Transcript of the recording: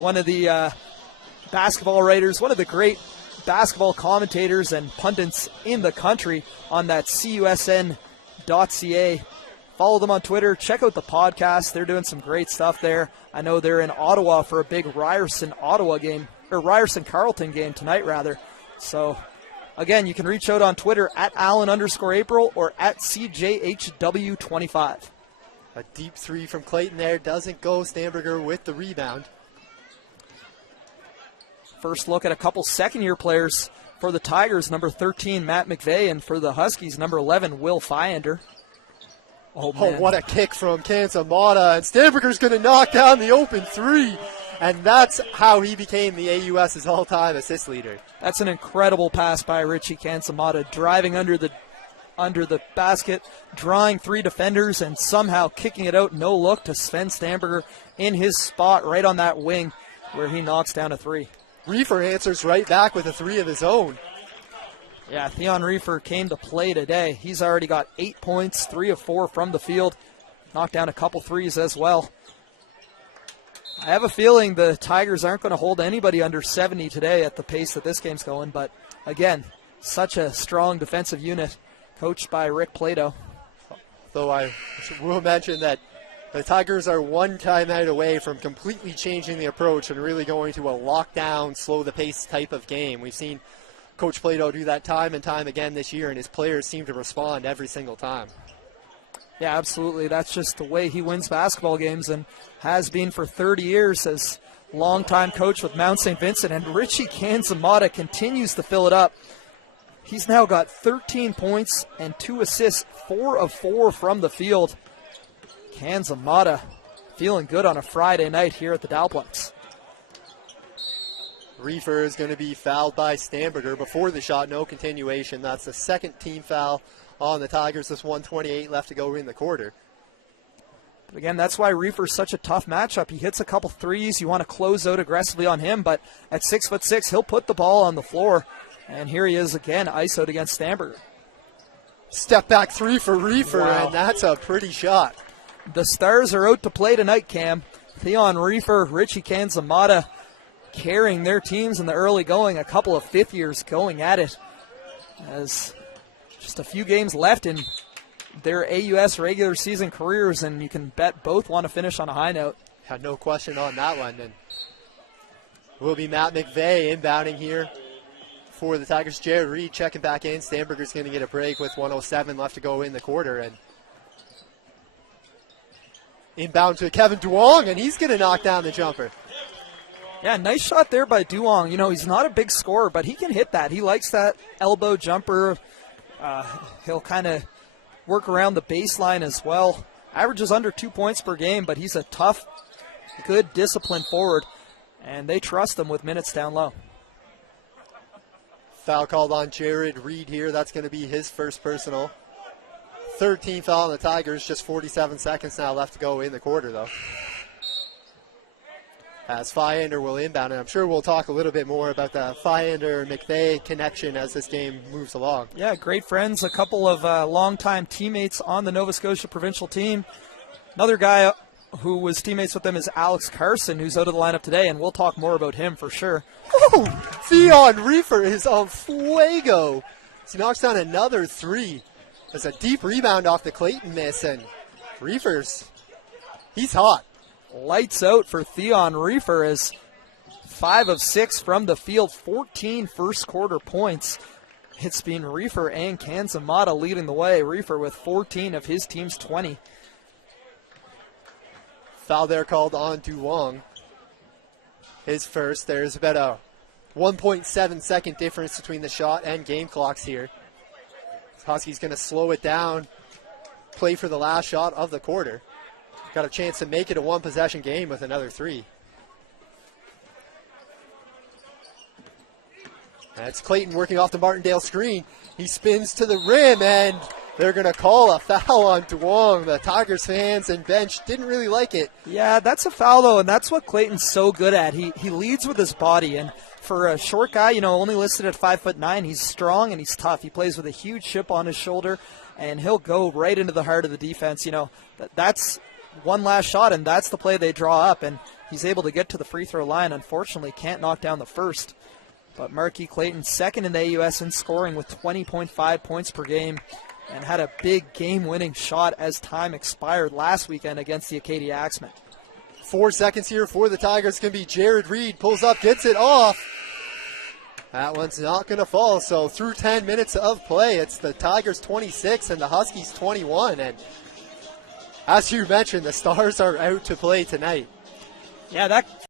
one of the basketball writers, one of the great basketball commentators and pundits in the country on that CUSN.ca. Follow them on Twitter. Check out the podcast. They're doing some great stuff there. I know they're in Ottawa for a big Ryerson-Ottawa game, or Ryerson-Carleton game tonight, rather. So, again, you can reach out on Twitter at Allen_April or at CJHW25. A deep three from Clayton there. Doesn't go. Stamberger with the rebound. First look at a couple second-year players for the Tigers. Number 13, Matt McVeigh, and for the Huskies, number 11, Will Fiander. Oh, what a kick from Kansamata. And Stamberger's going to knock down the open three. And that's how he became the AUS's all-time assist leader. That's an incredible pass by Richie Kansamata, driving under the basket, drawing three defenders, and somehow kicking it out, no look, to Sven Stamberger in his spot right on that wing where he knocks down a three. Reefer answers right back with a three of his own. Yeah, Theon Reefer came to play today. He's already got 8 points, 3 of 4 from the field. Knocked down a couple threes as well. I have a feeling the Tigers aren't going to hold anybody under 70 today at the pace that this game's going. But, again, such a strong defensive unit coached by Rick Plato. Though I will mention that the Tigers are one timeout away from completely changing the approach and really going to a lockdown, slow-the-pace type of game. We've seen Coach Plato do that time and time again this year, and his players seem to respond every single time. Yeah, absolutely. That's just the way he wins basketball games and has been for 30 years as longtime coach with Mount St. Vincent. And Richie Kansamata continues to fill it up. He's now got 13 points and 2 assists, 4 of 4 from the field. Kansamata feeling good on a Friday night here at the Dalplex. Reefer is going to be fouled by Stamberger before the shot. No continuation. That's the second team foul on the Tigers. There's 1:28 left to go in the quarter. But again, that's why Reefer's such a tough matchup. He hits a couple threes. You want to close out aggressively on him, but at 6'6", he'll put the ball on the floor. And here he is again, ISO'd against Stamberger. Step back three for Reefer, wow. And that's a pretty shot. The Stars are out to play tonight, Cam. Theon Reefer, Richie Kansamata carrying their teams in the early going. A couple of fifth years going at it. As just a few games left in their AUS regular season careers, and you can bet both want to finish on a high note. Had no question on that one. And will be Matt McVeigh inbounding here for the Tigers. Jared Reed checking back in. Stamberger's going to get a break with 1:07 left to go in the quarter. And inbound to Kevin Duong, and he's going to knock down the jumper. Yeah, nice shot there by Duong. You know, he's not a big scorer, but he can hit that. He likes that elbow jumper. He'll kind of work around the baseline as well. Averages under 2 points per game, but he's a tough, good, disciplined forward, and they trust him with minutes down low. Foul called on Jared Reed here. That's going to be his first personal. 13th foul on the Tigers. Just 47 seconds now left to go in the quarter, though. As Fiander will inbound, and I'm sure we'll talk a little bit more about the Fiander-McVeigh connection as this game moves along. Yeah, great friends, a couple of longtime teammates on the Nova Scotia provincial team. Another guy who was teammates with them is Alex Carson, who's out of the lineup today, and we'll talk more about him for sure. Woo! Theon Reefer is on fuego. He knocks down another three. There's a deep rebound off the Clayton miss, and Reefer's, he's hot. Lights out for Theon Reefer as 5 of 6 from the field, 14 first quarter points. It's been Reefer and Kansamata leading the way. Reefer with 14 of his team's 20. Foul there called on Duong. His first. There's about a 1.7 second difference between the shot and game clocks here. Huskies going to slow it down, play for the last shot of the quarter. Got a chance to make it a one-possession game with another three. That's Clayton working off the Martindale screen. He spins to the rim, and they're going to call a foul on Duong. The Tigers fans and bench didn't really like it. Yeah, that's a foul, though, and that's what Clayton's so good at. He leads with his body, and for a short guy, you know, only listed at 5'9", he's strong and he's tough. He plays with a huge chip on his shoulder, and he'll go right into the heart of the defense. You know, that's one last shot, and that's the play they draw up. And he's able to get to the free throw line. Unfortunately, can't knock down the first. But Marquis Clayton, second in the AUS in scoring with 20.5 points per game, and had a big game-winning shot as time expired last weekend against the Acadia Axemen. 4 seconds here for the Tigers. It's going to be Jared Reed. Pulls up, gets it off. That one's not going to fall. So through 10 minutes of play, it's the Tigers 26 and the Huskies 21. And as you mentioned, the Stars are out to play tonight. Yeah, that